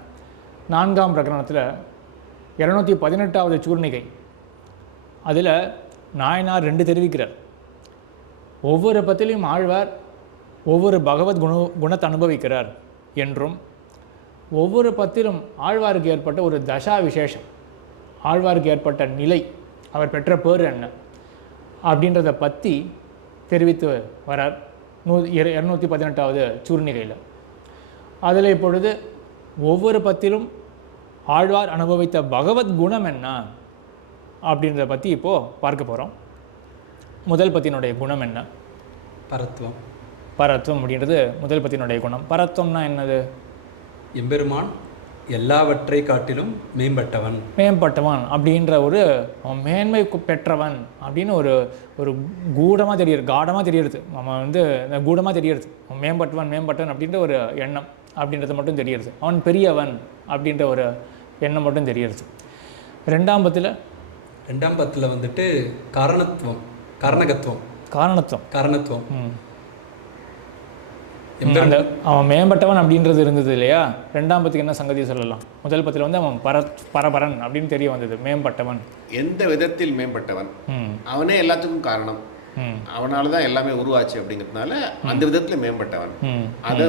4ஆம் பிரகரணத்தில் 218வது சூர்ணிகை, அதில் நாயனார் 2 தெரிவிக்கிறார். ஒவ்வொரு பத்திலையும் ஆழ்வார் ஒவ்வொரு பகவத் குணத்தை அனுபவிக்கிறார் என்றும், ஒவ்வொரு பத்திலும் ஆழ்வாருக்கு ஏற்பட்ட ஒரு தசா விசேஷம், ஆழ்வாருக்கு ஏற்பட்ட நிலை, அவர் பெற்ற பேர் என்ன அப்படின்றத பற்றி தெரிவித்து வரார் 218வது சூர்ணிகையில். அதில் இப்பொழுது ஒவ்வொரு பத்திலும் ஆழ்வார் அனுபவித்த பகவத் குணம் என்ன அப்படின்றத பற்றி இப்போது பார்க்க போகிறோம். முதல் பத்தினுடைய குணம் என்ன? பரத்வம். பரத்வம் அப்படின்றது முதல் பத்தினுடைய குணம். பரத்வம்னா என்னது? எம்பெருமான் எல்லாவற்றை காட்டிலும் மேம்பட்டவன் அப்படின்ற ஒரு மேன்மை பெற்றவன் அப்படின்னு ஒரு ஒரு காடமாக தெரியுது. நம்ம வந்து கூடமாக தெரியுது, மேம்பட்டவன் அப்படின்ற ஒரு எண்ணம் அப்படின்றது மட்டும் தெரியுது. அவன் பெரியவன் அப்படின்ற ஒரு எண்ணம் மட்டும் தெரியுது. 2ஆம் பத்தில் வந்துட்டு காரணத்துவம் அந்த அவன் மேம்பட்டவன் அப்படின்றது இருந்தது இல்லையா? 2ஆம் பத்துக்கு என்ன சங்கதி சொல்லலாம்? முதல் பத்தில் வந்து அவன் பரபரன் அப்படின்னு தெரிய வந்தது, மேம்பட்டவன். எந்த விதத்தில் மேம்பட்டவன், அவனே எல்லாத்துக்கும் காரணம், அவனால தான் எல்லாமே உருவாச்சு அப்படிங்கிறதுனால அந்த விதத்தில் மேம்பட்டவன், அதை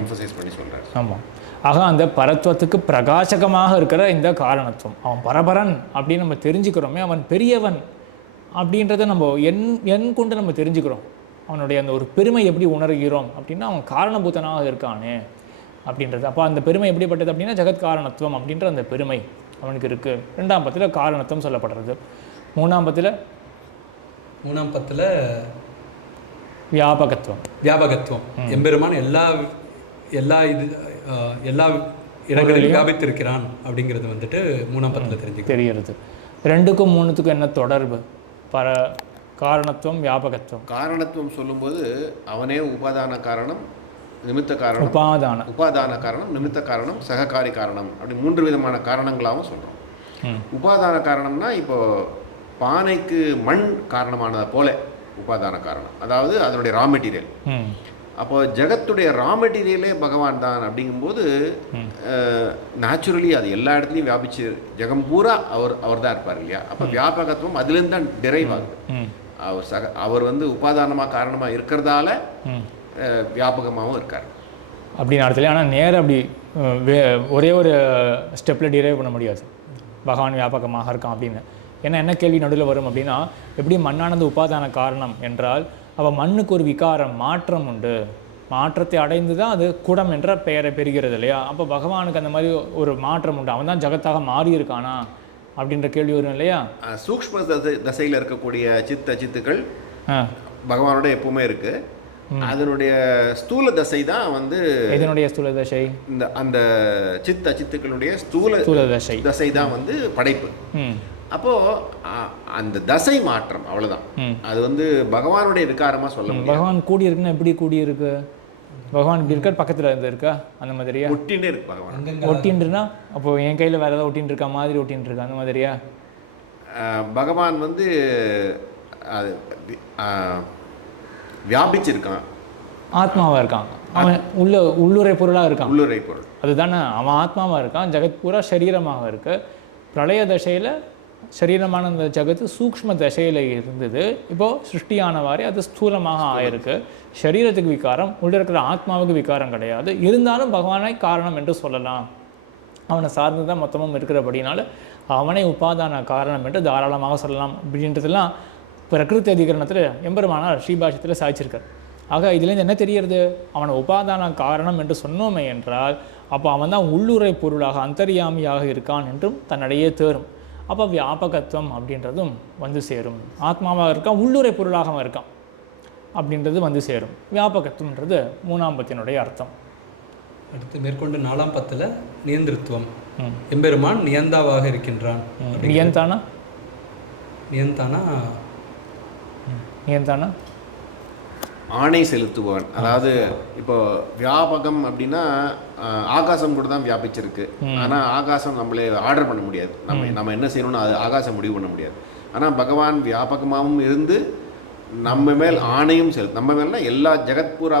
எம்பசைஸ் பண்ணி சொல்கிறார். ஆமாம். ஆக அந்த பரத்வத்துக்கு பிரகாசகமாக இருக்கிற இந்த காரணத்துவம், அவன் பரபரன் அப்படின்னு நம்ம தெரிஞ்சுக்கிறோமே, அவன் பெரியவன் அப்படின்றத நம்ம என் கொண்டு நம்ம தெரிஞ்சுக்கிறோம். அவனுடைய அந்த ஒரு பெருமை எப்படி உணர்கிறோம் அப்படின்னா அவன் காரணபூதனாக இருக்கானே அப்படின்றது. அப்போ அந்த பெருமை எப்படிப்பட்டது அப்படின்னா ஜெகத் காரணத்துவம் அப்படின்ற அந்த பெருமை அவனுக்கு இருக்குது. 2ஆம் பத்தில் காரணத்துவம் சொல்லப்படுறது. 3ஆம் பத்தில் வியாபகத்துவம். எம்பெருமான் எல்லா இடங்களிலும் வியாபித்திருக்கிறான் அப்படிங்கிறது வந்துட்டு 3ஆம் பத்தில் தெரிகிறது. 2க்கும் 3த்துக்கும் என்ன தொடர்பு? காரணத்துவம் வியாபகத்துவம். காரணத்துவம் சொல்லும்போது அவனே உபாதான காரணம், நிமித்த காரணம், உபாதான காரணம், நிமித்த காரணம், சககாரி காரணம், அப்படி 3 விதமான காரணங்களாகவும் சொல்கிறோம். உபாதான காரணம்னா இப்போ பானைக்கு மண் காரணமானதை போல உபாதான காரணம், அதாவது அதனுடைய ரா மெட்டீரியல். அப்போ ஜெகத்துடைய ரா மெட்டீரியலே பகவான் தான் அப்படிங்கும்போது நேச்சுரலி அது எல்லா இடத்துலையும் வியாபிச்சு ஜெகம் பூரா அவர் தான் இருப்பார் இல்லையா? அப்போ வியாபகத்துவம் அதுலேருந்து தான் டிரைவ் ஆகுது. அவர் வந்து உபாதானமாக காரணமாக இருக்கிறதால வியாபகமாகவும் இருக்கார் அப்படின்னு அர்த்தம். ஆனால் நேரம் அப்படி ஒரே ஒரு ஸ்டெப்பில் டிரைவ் பண்ண முடியாது பகவான் வியாபகமாக இருக்கான் அப்படின்னு. ஏன்னா என்ன கேள்வி நடுவில் வரும் அப்படின்னா, எப்படி மண்ணானது உபாதான காரணம் என்றால் அவள் மண்ணுக்கு ஒரு விகாரம் மாற்றம் உண்டு, மாற்றத்தை அடைந்து தான் அது குடம் என்ற பெயரை பெறுகிறது இல்லையா? அப்போ பகவானுக்கு அந்த மாதிரி ஒரு மாற்றம் உண்டு, அவன் தான் ஜகத்தாக மாறி இருக்கானா அப்படின்ற கேள்வி வரும் இல்லையா? சூக்ஷ்ம தசையில் இருக்கக்கூடிய சித்துக்கள் பகவானோட எப்பவுமே இருக்கு. அதனுடைய ஸ்தூல தசை தான் வந்து இதனுடைய ஸ்தூல தசை, இந்த அந்த சித்துக்களுடைய ஸ்தூல தசை தான் வந்து படைப்பு. அப்போ அந்த தசை மாற்றம் அவ்வளவுதான். அது வந்து பகவானுடைய விகாரமா சொல்ல முடியும். பகவான் கூடி இருக்குன்னா எப்படி கூடி இருக்கு? பகவான் இப்படி இருக்கார், பக்கத்துல இருந்து இருக்கா அந்த மாதிரியா? ஒட்டின்னு இருக்கு பகவான். ஒட்டின்றுனா அப்போ என் கையில வேற ஏதாவது ஒட்டின்னு இருக்கா மாதிரி ஒட்டின்னு இருக்கா அந்த மாதிரியா? பகவான் வந்து வியாபிச்சிருக்கான், ஆத்மாவா இருக்கான், அவன் உள்ளுரை பொருளா இருக்கான். உள்ளுரை பொருள் அதுதானே, அவன் ஆத்மாவா இருக்கான். ஜெகத் பூரா சரீரமாக இருக்கு. பிரளய தசையில சரீரமான அந்த ஜகத்து சூக்ஷ்ம தசையில் இருந்தது. இப்போது சிருஷ்டியானவாறே அது ஸ்தூலமாக ஆயிருக்கு. சரீரத்துக்கு விகாரம், உள்ள இருக்கிற ஆத்மாவுக்கு விகாரம் கிடையாது. இருந்தாலும் பகவானை காரணம் என்று சொல்லலாம். அவனை சார்ந்து தான் மொத்தமும் இருக்கிறபடினால அவனை உபாதான காரணம் என்று தாராளமாக சொல்லலாம். அப்படின்றதுலாம் பிரகிருதி அதிகரணத்தில் எம்பெருமானார் ஸ்ரீபாஷ்யத்தில் சாய்ச்சிருக்கார். ஆக இதுலேருந்து என்ன தெரியறது? அவனை உபாதான காரணம் என்று சொன்னோமே என்றால் அப்போ அவன் தான் உள்ளுரை பொருளாக அந்தர்யாமியாக இருக்கான் என்றும் தன்னிடையே தேரும். அப்போ வியாபகத்துவம் அப்படின்றதும் வந்து சேரும். ஆத்மாவாக இருக்கான், உள்ளுரை பொருளாக இருக்கான் அப்படின்றது வந்து சேரும். வியாபகத்துவம்ன்றது 3ஆம் பத்தினுடைய அர்த்தம். அடுத்து மேற்கொண்டு 4ஆம் பத்தில் நியந்திரத்துவம். எம்பெருமான் நியந்தாவாக இருக்கின்றான். நியந்தானா ஆணை செலுத்துவான். அதாவது இப்போ வியாபகம் அப்படின்னா ஆகாசம் கூட தான் வியாபிச்சிருக்கு. ஆனால் ஆகாசம் நம்மளே ஆர்டர் பண்ண முடியாது. நம்ம என்ன செய்யணும்னு அது ஆகாசம் முடிவு பண்ண முடியாது. ஆனால் பகவான் வியாபகமாகவும் இருந்து நம்ம மேல் ஆணையும் நம்ம மேல்னா எல்லா ஜெகத்பூரா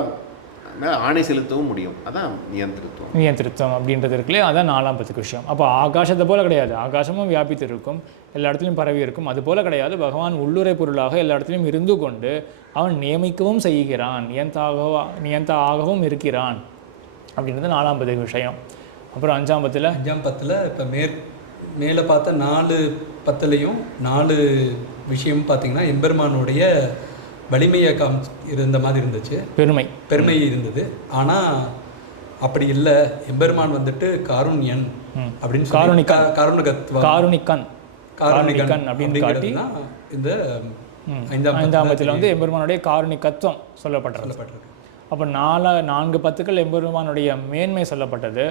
மேலே ஆணை செலுத்தவும் முடியும். அதான் நியந்திரத்துவம் அப்படின்றது இருக்குல்லையே, அதான் 4ஆம் பத்துக்கு விஷயம். அப்போ ஆகாசத்தை போல கிடையாது, ஆகாசமும் வியாபித்து இருக்கும், எல்லா இடத்துலையும் பரவி இருக்கும். அது போல கிடையாது, பகவான் உள்ளுரை பொருளாக எல்லா இடத்துலையும் இருந்து கொண்டு அவன் நியமிக்கவும் செய்கிறான், நியந்தாகவும் இருக்கிறான் அப்படின்றது 4ஆம் பத்துக்கு விஷயம். அப்புறம் 5ஆம் பத்தில் இப்போ மேலே பார்த்த 4 பத்துலையும் 4 விஷயம் பார்த்தீங்கன்னா எம்பெருமானுடைய வலிமையை இருந்த மாதிரி இருந்துச்சு, பெருமை இருந்தது. ஆனால் அப்படி இல்லை, எம்பெருமான் வந்துட்டு காருண்யன் அப்படின்னு காருணிகன் அப்படின்னு காட்டினா இந்த 5ஆம் பத்தில் வந்து எம்பெருமானுடைய காருணிகத்துவம் சொல்லப்பட்டிருக்கு. அப்போ 4 பத்துக்கள் எம்பெருமானுடைய மேன்மை சொல்லப்பட்டது.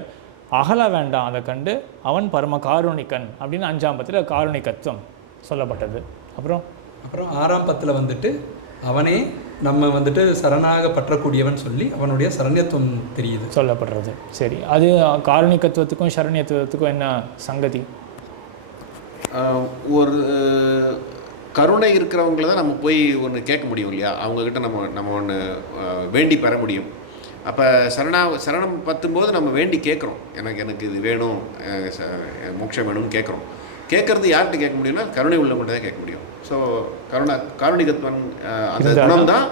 அகல வேண்டாம் அதை கண்டு அவன் பரம காருணிகன் அப்படின்னு 5ஆம் பத்தில் காருணிகத்துவம் சொல்லப்பட்டது. அப்புறம் 6ஆம் பத்தில் வந்துட்டு அவனே நம்ம வந்துட்டு சரணாக பற்றக்கூடியவன் சொல்லி அவனுடைய சரண்யத்துவம் தெரியுது சொல்லப்படுறது. சரி, அது காருணிகத்துவத்துக்கும் சரண்யத்துவத்துக்கும் என்ன சங்கதி? ஒரு கருணை இருக்கிறவங்கள தான் நம்ம போய் ஒன்று கேட்க முடியும் இல்லையா? அவங்கக்கிட்ட நம்ம ஒன்று வேண்டி பெற முடியும். அப்போ சரணம் பத்தும்போது நம்ம வேண்டி கேட்குறோம், எனக்கு இது வேணும், மோட்சம் வேணும்னு கேட்குறோம். கேட்குறது யார்கிட்ட கேட்க முடியும்னா கருணை உள்ளவங்கள்ட்ட தான் கேட்க முடியும். ஸோ காருணிகத்துவன் அந்த குணம் தான்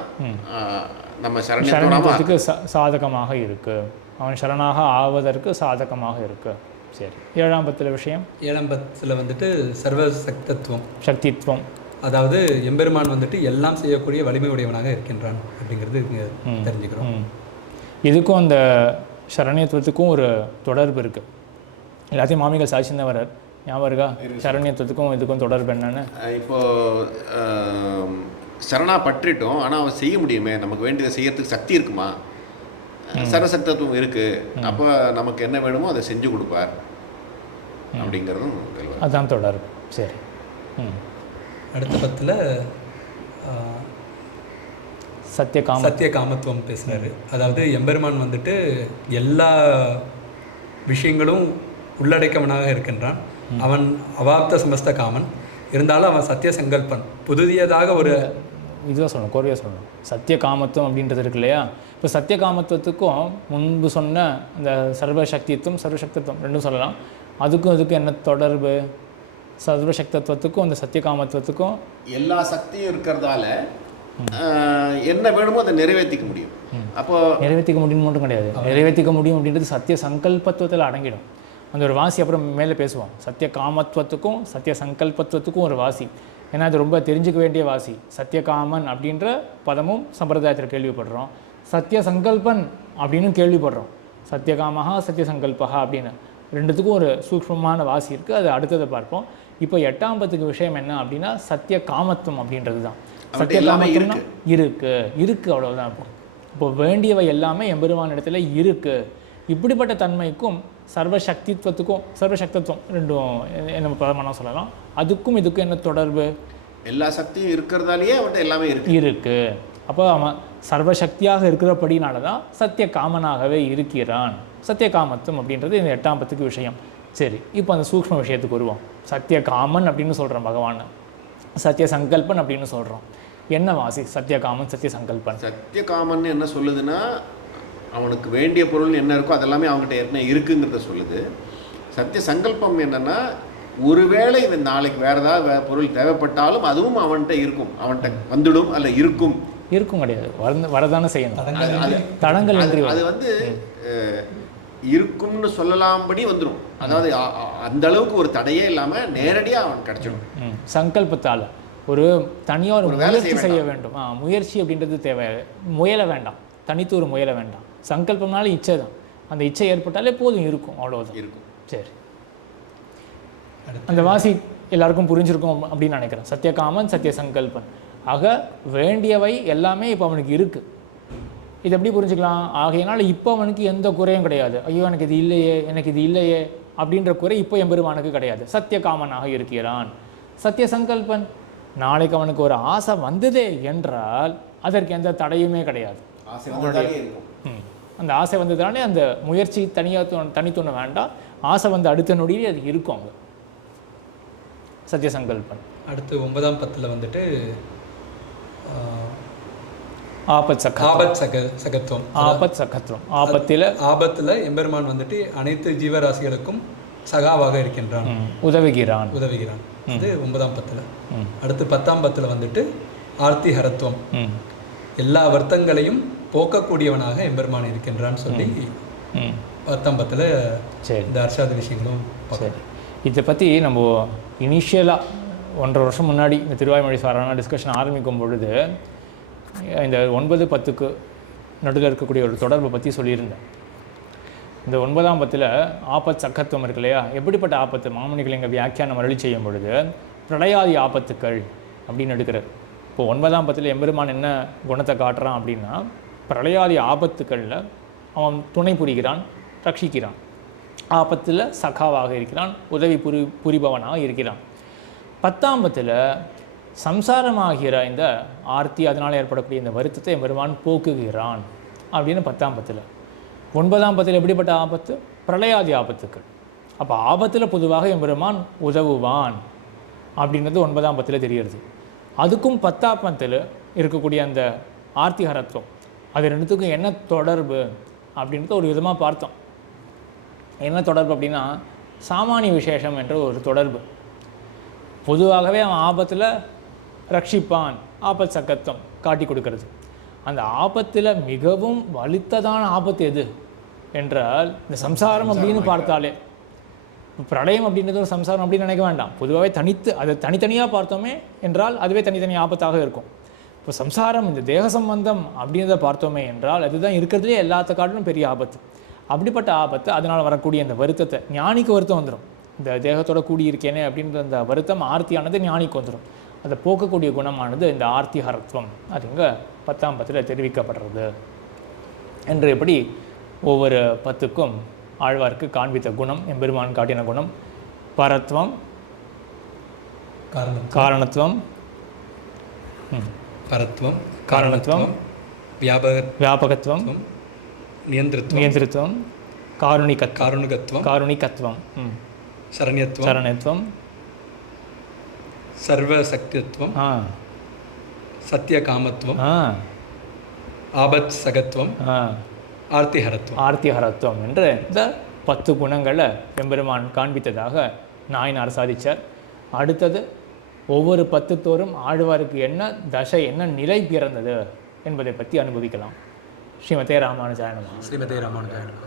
நம்ம சரணத்துக்கு சாதகமாக இருக்கு, அவன் சரணாக ஆவதற்கு சாதகமாக இருக்கு. சரி, 7ஆம் பத்தில் விஷயம். 7ஆம் பத்தில் வந்துட்டு சர்வசக்தத்துவம், சக்தித்துவம். அதாவது எம்பெருமான் வந்துட்டு எல்லாம் செய்யக்கூடிய வலிமை உடையவனாக இருக்கின்றான் அப்படிங்கிறது இங்கே தெரிஞ்சுக்கிறோம். இதுக்கும் அந்த சரண்யத்துவத்துக்கும் ஒரு தொடர்பு இருக்குது. எல்லாத்தையும் மாமிகள் சாட்சியம் வர்றார், ஞாபகம் இருக்கா? சரண்யத்துவத்துக்கும் இதுக்கும் தொடர்பு என்னன்னு. இப்போது சரணா பற்றிட்டோம், ஆனால் அவன் செய்ய முடியுமே, நமக்கு வேண்டியதை செய்யறதுக்கு சக்தி இருக்குமா? சரசக்தத்துவம் இருக்குது, அப்போ நமக்கு என்ன வேணுமோ அதை செஞ்சு கொடுப்பார் அப்படிங்கிறதும் அதுதான் தொடர்பு. சரி. அடுத்த பத்தில் சத்திய காமத்துவம் பேசுகிறாரு. அதாவது எம்பெருமான் வந்துட்டு எல்லா விஷயங்களும் உள்ளடக்கவனாக இருக்கின்றான். அவன் அவாப்த சமஸ்த காமன், இருந்தாலும் அவன் சத்திய சங்கல்பன். புதியதாக ஒரு இதுவாக சொல்லணும், கோரியாக சொல்லணும். சத்திய காமத்துவம் அப்படின்றது இருக்கு இல்லையா? இப்போ சத்திய காமத்துவத்துக்கும் முன்பு சொன்ன அந்த சர்வசக்தித்துவம் சர்வசக்தித்துவம் ரெண்டும் சொல்லலாம். அதுக்கும் இதுக்கும் என்ன தொடர்பு? சர்வசக்தத்துவத்துக்கும் அந்த சத்திய காமத்துவத்துக்கும் எல்லா சக்தியும் இருக்கிறதால என்ன வேணுமோ அதை நிறைவேற்றிக்க முடியும். அப்போ நிறைவேற்றிக்க முடியும் மட்டும் கிடையாது, நிறைவேற்றிக்க முடியும் அப்படின்றது சத்திய சங்கல்பத்துவத்தில் அடங்கிடும். அந்த ஒரு வாசி அப்புறம் மேலே பேசுவோம். சத்திய காமத்துவத்துக்கும் சத்திய சங்கல்பத்துவத்துக்கும் ஒரு வாசி, ஏன்னா அது ரொம்ப தெரிஞ்சுக்க வேண்டிய வாசி. சத்தியகாமன் அப்படின்ற பதமும் சம்பிரதாயத்தில் கேள்விப்படுறோம், சத்திய சங்கல்பன் அப்படின்னு கேள்விப்படுறோம். சத்தியகாமஹா சத்திய சங்கல்பஹா அப்படின்னு ரெண்டுத்துக்கும் ஒரு சூக்ஷ்மமான வாசி இருக்குது. அது அடுத்ததை பார்ப்போம். இப்போ 8ஆம் பத்துக்கு விஷயம் என்ன அப்படின்னா சத்திய காமத்துவம் அப்படின்றது தான். சத்திய காமத்துவம்னா இருக்குது அவ்வளோதான். இப்போ வேண்டியவை எல்லாமே எம்பெருமான் இடத்துல இருக்குது. இப்படிப்பட்ட தன்மைக்கும் சர்வசக்தித்துவத்துக்கும் சர்வசக்தத்துவம் ரெண்டும் என்ன பதமான சொல்லலாம். அதுக்கும் இதுக்கும் என்ன தொடர்பு? எல்லா சக்தியும் இருக்கிறதாலேயே அவன்கிட்ட எல்லாமே இருக்கு. அப்போ அவன் சர்வசக்தியாக இருக்கிறபடினால தான் சத்திய காமனாகவே இருக்கிறான். சத்திய காமத்துவம் அப்படின்றது இந்த 8ஆம் பத்துக்கு விஷயம். சரி, இப்போ அந்த சூக்ஷ்ம விஷயத்துக்கு வருவோம். சத்திய காமன் அப்படின்னு சொல்கிறோம் பகவான், சத்திய சங்கல்பன் அப்படின்னு சொல்கிறோம். என்ன வாசி சத்திய காமன் சத்திய சங்கல்பன்? சத்திய காமன் என்ன சொல்லுதுன்னா, அவனுக்கு வேண்டிய பொருள் என்ன இருக்கோ அதெல்லாமே அவங்ககிட்ட ஏற்கனவே இருக்குங்கிறத சொல்லுது. சத்திய சங்கல்பம் என்னென்னா, ஒருவேளை இவன் நாளைக்கு வேறு ஏதாவது பொருள் தேவைப்பட்டாலும் அதுவும் அவன்கிட்ட இருக்கும், அவன்கிட்ட வந்துடும் அல்ல இருக்கும் கிடையாது, வரதானே செய்யணும். தடங்கள் அது வந்து இருக்கும்னு சொல்லலாம்படி வந்துடும். அதாவது அந்த அளவுக்கு ஒரு தடையே இல்லாமல் நேரடியாக அவன் கிடச்சிடும். சங்கல்பத்தால் ஒரு தனியாக ஒரு முயற்சி செய்ய வேண்டும். முயற்சி அப்படின்றது தேவை, முயல வேண்டாம், தனித்து ஒரு முயல வேண்டாம். சங்கல்பம்னாலும் இச்சை தான், அந்த இச்சை ஏற்பட்டாலே போதும், இருக்கும், அவ்வளோதான் இருக்கும். சரி, அந்த வாசி எல்லாருக்கும் புரிஞ்சிருக்கும் அப்படின்னு நினைக்கிறேன். சத்தியகாமன் சத்திய சங்கல்பன் ஆக வேண்டியவை எல்லாமே இப்போ அவனுக்கு இருக்குது. இது எப்படி புரிஞ்சுக்கலாம்? ஆகையினால இப்போ அவனுக்கு எந்த குறையும் கிடையாது. ஐயோ எனக்கு இது இல்லையே அப்படின்ற குறை இப்போ எம்பெருமானுக்கு கிடையாது. சத்தியகாமனாக இருக்கிறான். சத்திய சங்கல்பன், நாளைக்கு அவனுக்கு ஒரு ஆசை வந்ததே என்றால் அதற்கு எந்த தடையுமே கிடையாது. அந்த ஆசை வந்ததுனாலே அந்த முயற்சி தனித்தொன்று வேண்டாம். ஆசை வந்து அடுத்த நொடியே அது இருக்கும் அங்கே. சத்திய சங்கல்பன். அடுத்து 9ஆம் பத்தில் வந்துட்டு சகத்துவம். ஆபத்தில் எம்பெருமான் வந்துட்டு அனைத்து ஜீவராசிகளுக்கும் சகாவாக இருக்கின்றான், உதவுகிறான். இது 9ஆம் பத்தில். அடுத்து 10ஆம் பத்தில் வந்துட்டு ஆர்த்திஹரத்துவம், எல்லா வருத்தங்களையும் போக்கக்கூடியவனாக எம்பெருமான் இருக்கின்றான்னு சொல்லி 10ஆம் பத்தில் இந்த அர்ஷாத விஷயங்களும். இதை பற்றி நம்ம இனிஷியலாக 1.5 வருஷம் முன்னாடி இந்த திருவாய்மொழி சாரான டிஸ்கஷன் ஆரம்பிக்கும் பொழுது இந்த 9-10க்கு நடுவில் இருக்கக்கூடிய ஒரு தொடர்பை பற்றி சொல்லியிருந்தேன். இந்த 9ஆம் பத்தில் ஆபத் சக்கத்துவம் இருக்கு இல்லையா? எப்படிப்பட்ட ஆபத்து? மாமுனிகள் எங்கள் வியாக்கியானம் அருளி செய்யும் பொழுது பிரளயாதி ஆபத்துக்கள் அப்படின்னு எடுக்கிறார். இப்போ 9ஆம் பத்தில் எம்பெருமான் என்ன குணத்தை காட்டுறான் அப்படின்னா, பிரளயாதி ஆபத்துக்களில் அவன் துணை புரிகிறான், ரட்சிக்கிறான். ஆபத்தில் சகாவாக இருக்கிறான், உதவி புரிபவனாக இருக்கிறான். 10ஆம் பத்தில் சம்சாரமாகிற இந்த ஆர்த்தி, அதனால் ஏற்படக்கூடிய இந்த வருத்தத்தை எம்பெருமான் போக்குகிறான் அப்படின்னு 10ஆம் பத்தில். 9ஆம் பத்தில் எப்படிப்பட்ட ஆபத்து? பிரளயாதி ஆபத்துக்கள். அப்போ ஆபத்தில் பொதுவாக எம்பெருமான் உதவுவான் அப்படின்றது 9ஆம் பத்தில் தெரிகிறது. அதுக்கும் 10ஆம் பத்தில் இருக்கக்கூடிய அந்த ஆர்த்திஹரத்துவம், அது ரெண்டுத்துக்கும் என்ன தொடர்பு அப்படின்றத ஒரு விதமாக பார்த்தோம். என்ன தொடர்பு அப்படின்னா, சாமானிய விசேஷம் என்ற ஒரு தொடர்பு. பொதுவாகவே அவன் ஆபத்தில் ரட்சிப்பான், ஆபத் சக்கத்துவம் காட்டி கொடுக்கறது. அந்த ஆபத்தில் மிகவும் வலித்ததான ஆபத்து எது என்றால் இந்த சம்சாரம் அப்படின்னு பார்த்தாலே பிரளயம் அப்படின்றது ஒரு சம்சாரம் அப்படின்னு நினைக்க வேண்டாம். பொதுவாகவே அதை தனித்தனியாக பார்த்தோமே என்றால் அதுவே தனித்தனி ஆபத்தாக இருக்கும். இப்போ சம்சாரம், இந்த தேக சம்பந்தம் அப்படின்றத பார்த்தோமே என்றால் அதுதான் இருக்கிறதுலே எல்லாத்த காட்டிலும் பெரிய ஆபத்து. அப்படிப்பட்ட ஆபத்து, அதனால் வரக்கூடிய இந்த வருத்தத்தை, ஞானிக்கு வருத்தம் வந்துடும். இந்த தேகத்தோட கூடியிருக்கேனே அப்படின்ற அந்த வருத்தம் ஆர்த்தியானது ஞானிக்கு வந்துடும். அதை போக்கக்கூடிய குணமானது இந்த ஆர்த்தி ஹரத்துவம், அது இங்கே 10ஆம் பத்தில் தெரிவிக்கப்படுறது என்று எப்படி ஒவ்வொரு பத்துக்கும் ஆழ்வார்க்கு காண்பித்த குணம், எம்பெருமான் காட்டின குணம், பரத்வம், காரணத்துவம், பரத்வம், காரணத்துவம், வியாபகத்துவம், நியந்திரத்துவம், காருணிகத்துவம், சரண்யத்துவம், சர்வசக்தித்வம், சத்தியகாமத்துவம், ஆபத் சகத்துவம், ஆர்த்திஹரத்துவம் என்று இந்த 10 குணங்களை எம்பெருமான் காண்பித்ததாக நாயனார் சாதிச்சார். அடுத்தது ஒவ்வொரு 10 தோறும் ஆழ்வாருக்கு என்ன தசை, என்ன நிலை பிறந்தது என்பதை பற்றி அனுபவிக்கலாம். ஸ்ரீமதே ராமானுஜாய நமः. ஸ்ரீமதே ராமானுஜாய நமः.